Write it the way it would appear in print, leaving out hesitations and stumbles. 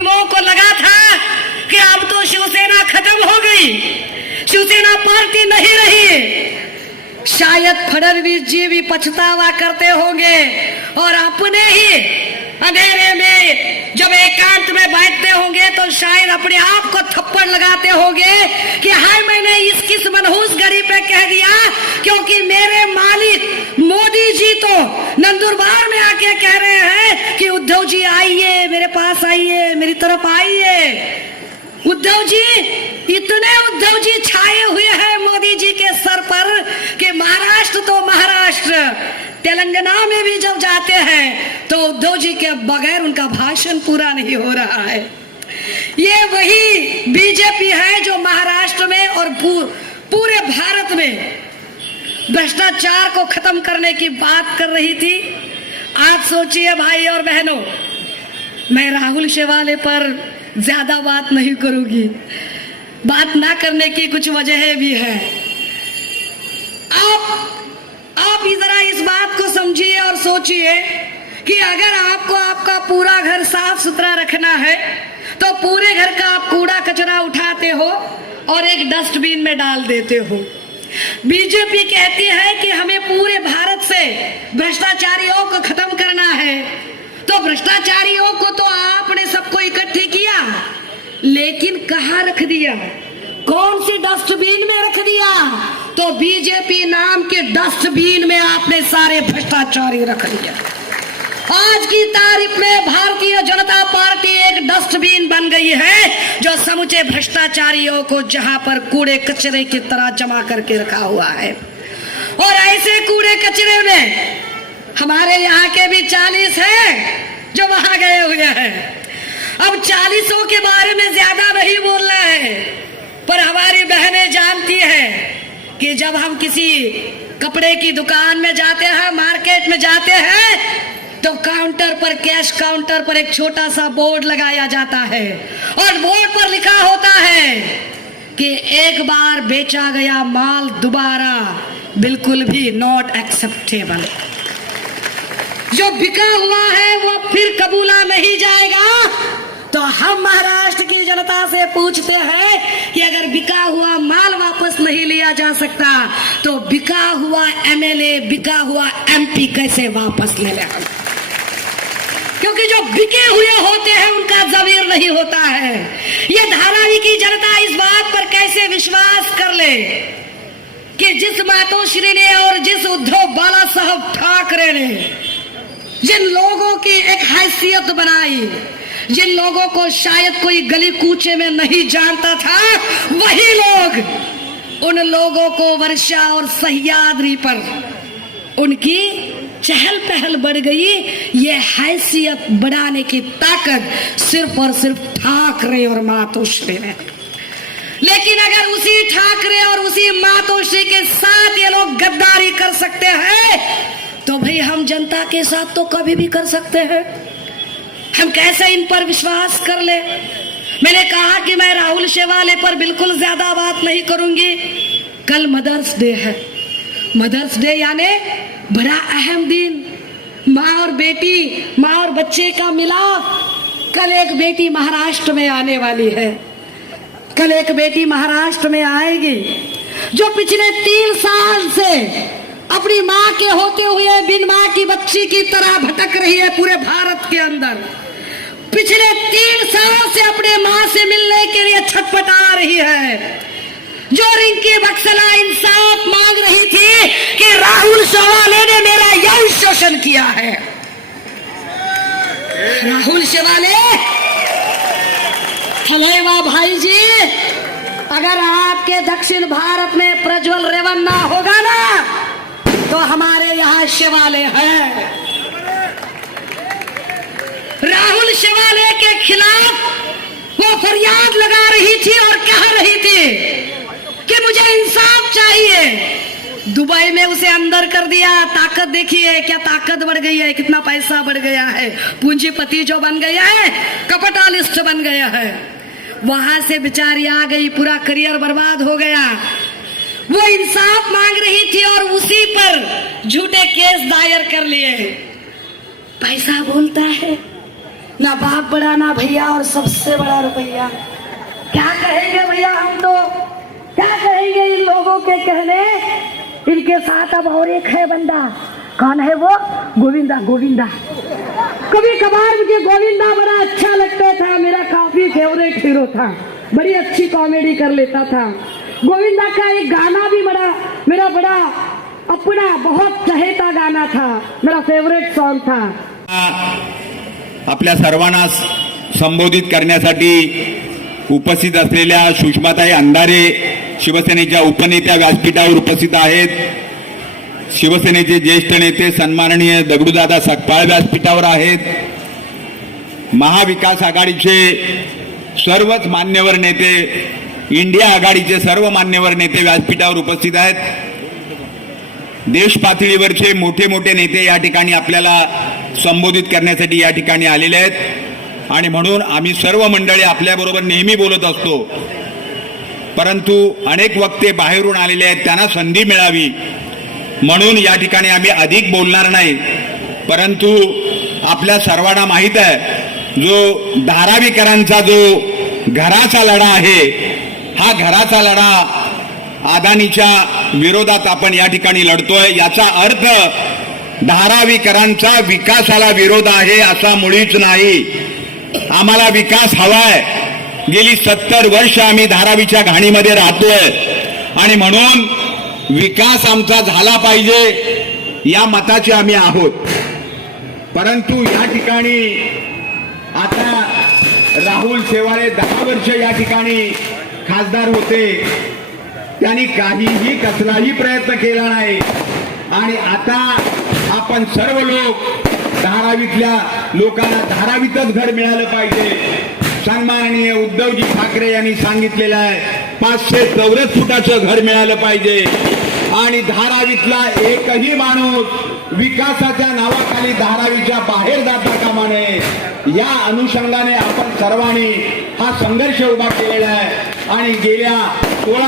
लोगों को लगा था कि अब तो शिवसेना खत्म हो गई, शिवसेना पार्टी नहीं रही। शायद फडणवीस जी भी पछतावा करते होंगे और अपने ही अंधेरे में जब एकांत में बैठते होंगे तो शायद अपने आप को थप्पड़ लगाते होंगे कि हाय मैंने किस मनहूस गरीब पे कह दिया, क्योंकि मेरे मालिक मोदी जी तो नंदुरबार में आके कह रहे हैं कि उद्धव जी आइए, मेरे पास आइए, मेरी तरफ आइए। उद्धव जी, इतने उद्धव जी छाए हुए हैं मोदी जी के सर पर कि महाराष्ट्र तो महाराष्ट्र, तेलंगाना में भी जब जाते हैं तो उद्धव जी के बगैर उनका भाषण पूरा नहीं हो रहा है। ये वही बीजेपी है जो महाराष्ट्र में और पूरे भारत में भ्रष्टाचार को खत्म करने की बात कर रही थी। आप सोचिए भाई और बहनों, मैं राहुल शेवाले पर ज्यादा बात नहीं करूंगी, बात ना करने की कुछ वजह भी है। आप जरा इस बात को समझिए और सोचिए कि अगर आपको आपका पूरा घर साफ सुथरा रखना है तो पूरे घर का आप कूड़ा कचरा उठाते हो और एक डस्टबिन में डाल देते हो। बीजेपी कहती है कि हमें पूरे भारत से भ्रष्टाचारियों को खत्म करना है, तो भ्रष्टाचारियों को तो आपने सबको इकट्ठे किया, लेकिन कहाँ रख दिया, कौन सी डस्टबिन में रख दिया? तो बीजेपी नाम के डस्टबिन में आपने सारे भ्रष्टाचारी रख दिया। आज की तारीख में भारतीय जनता पार्टी एक डस्टबिन बन गई है जो समूचे भ्रष्टाचारियों को जहां पर कूड़े कचरे की तरह जमा करके रखा हुआ है। और ऐसे कूड़े कचरे में हमारे यहाँ के भी 40 है जो वहां गए हुए हैं। अब 40 के बारे में ज्यादा नहीं बोलना है, पर हमारी बहनें जानती है कि जब हम किसी कपड़े की दुकान में जाते हैं, मार्केट में जाते हैं, तो काउंटर पर, कैश काउंटर पर एक छोटा सा बोर्ड लगाया जाता है और बोर्ड पर लिखा होता है कि एक बार बेचा गया माल दोबारा बिल्कुल भी नॉट एक्सेप्टेबल। जो बिका हुआ है वो फिर कबूला नहीं जाएगा। तो हम महाराष्ट्र की जनता से पूछते हैं कि अगर बिका हुआ माल वापस नहीं लिया जा सकता तो बिका हुआ एमएलए, बिका हुआ एमपी कैसे वापस ले लें? क्योंकि जो बिके हुए होते हैं उनका ज़मीर नहीं होता है। ये धारावी की जनता इस बात पर कैसे विश्वास कर ले कि जिस मातोश्री ने और जिस उद्धव बाला साहब ठाकरे ने जिन लोगों की एक हैसियत बनाई, जिन लोगों को शायद कोई गली कूचे में नहीं जानता था, वही लोग उन लोगों को वर्षा और सह्याद्री पर उनकी चहल पहल बढ़ गई। ये हैसियत बढ़ाने की ताकत सिर्फ और सिर्फ ठाकरे और मातोश्री ने। लेकिन अगर उसी ठाकरे और उसी मातोश्री के साथ ये लोग गद्दारी कर सकते हैं तो भाई हम जनता के साथ तो कभी भी कर सकते हैं। हम कैसे इन पर विश्वास कर ले? मैंने कहा कि मैं राहुल शेवाले पर बिल्कुल ज्यादा बात नहीं करूंगी। कल मदर्स डे है। मदर्स डे यानी बड़ा अहम दिन, माँ और बेटी, माँ और बच्चे का मिलाप। कल एक बेटी महाराष्ट्र में आने वाली है, कल एक बेटी महाराष्ट्र में आएगी जो पिछले 3 साल से अपनी माँ के होते हुए बिन माँ की बच्ची की तरह भटक रही है पूरे भारत के अंदर। पिछले 3 साल से अपने माँ से मिलने के लिए छटपटा रही है। जो रिंकी बक्सला इंसाफ मांग रही थी कि राहुल शेवाले ने मेरा यौन शोषण किया है। राहुल शेवाले, हलेवा भाई जी, अगर आपके दक्षिण भारत में प्रज्वल रेवन्ना ना होगा ना तो हमारे यहाँ शेवाले हैं। राहुल शेवाले के खिलाफ वो फरियाद लगा रही थी और कह रही थी कि मुझे इंसाफ चाहिए। दुबई में उसे अंदर कर दिया। ताकत देखिए, क्या ताकत बढ़ गई है, कितना पैसा बढ़ गया है। पूंजीपति जो बन गया है, कैपिटलिस्ट बन गया है। वहां से बेचारी आ गई, पूरा करियर बर्बाद हो गया। वो इंसाफ मांग रही थी और उसी पर झूठे केस दायर कर लिए। पैसा बोलता है, ना बाप बड़ा ना भैया, और सबसे बड़ा रुपया। क्या कहेंगे भैया, हम तो क्या कहेंगे इन लोगों के कहने। इनके साथ अब और एक है बंदा, कौन है वो? गोविंदा। गोविंदा कभी कभार मुझे गोविंदा बड़ा अच्छा लगता था, मेरा काफी फेवरेट हीरो था, बड़ी अच्छी कॉमेडी कर लेता था। गोविंदा का एक गाना भी मेरा बड़ा अपना बहुत चहेता गाना था, मेरा फेवरेट सॉन्ग था। आपल्या सर्वांना संबोधित करण्यासाठी उपस्थित असलेल्या सुषमाताई अंधारे शिवसेनेच्या उपनेत्या व्यासपीठावर उपस्थित आहेत। शिवसेनेचे ज्येष्ठ नेते सन्माननीय दगडूदादा सकपाळ व्यासपीठावर आहेत। महाविकास आघाडीचे सर्वच मान्यवर नेते, इंडिया आघाडीचे सर्व मान्यवर नेते व्यासपीठावर उपस्थित आहेत। देश पातळीवरचे मोठे मोठे नेते या ठिकाणी आपल्याला संबोधित करण्यासाठी या ठिकाणी आलेले आहेत आणि म्हणून आम्ही सर्व मंडळी आपल्याबरोबर नेहमी बोलत असतो, परंतु अनेक वक्ते बाहेरून आलेले आहेत, त्यांना संधी मिळावी म्हणून या ठिकाणी आम्ही अधिक बोलणार नाही। परंतु आपल्या सर्वांना माहित आहे, जो धारावीकरांचा जो घराचा लढा आहे, हा घराचा लढा अदानीच्या विरोधात आपण या ठिकाणी लढतोय। याचा अर्थ धारावीकरांचा विकासाला विरोध आहे असा मुळीच नाही। आम्हाला विकास हवाय। गेली 70 वर्ष आम्ही धारावीच्या घाणीमध्ये राहतोय आणि म्हणून विकास आमचा झाला पाहिजे या मताचे आम्ही आहोत। परंतु या ठिकाणी आता राहुल शेवाळे 10 वर्ष या ठिकाणी खासदार होते, त्यांनी काहीही कसलाही प्रयत्न केला नाही आणि आता आपण सर्व लोक धारावीतल्या लोकांना धारावीतच घर मिळालं पाहिजे। सन्माननीय उद्धवजी ठाकरे यांनी सांगितलेलं आहे 500 चौरस फुटाचं घर मिळालं पाहिजे आणि धारावीतला एकही माणूस विकासाच्या नावाखाली धारावीच्या बाहेर जाता कामा नये। या अनुषंगाने आपण सर्वांनी हा संघर्ष उभा केलेला आहे आणि गेल्या 16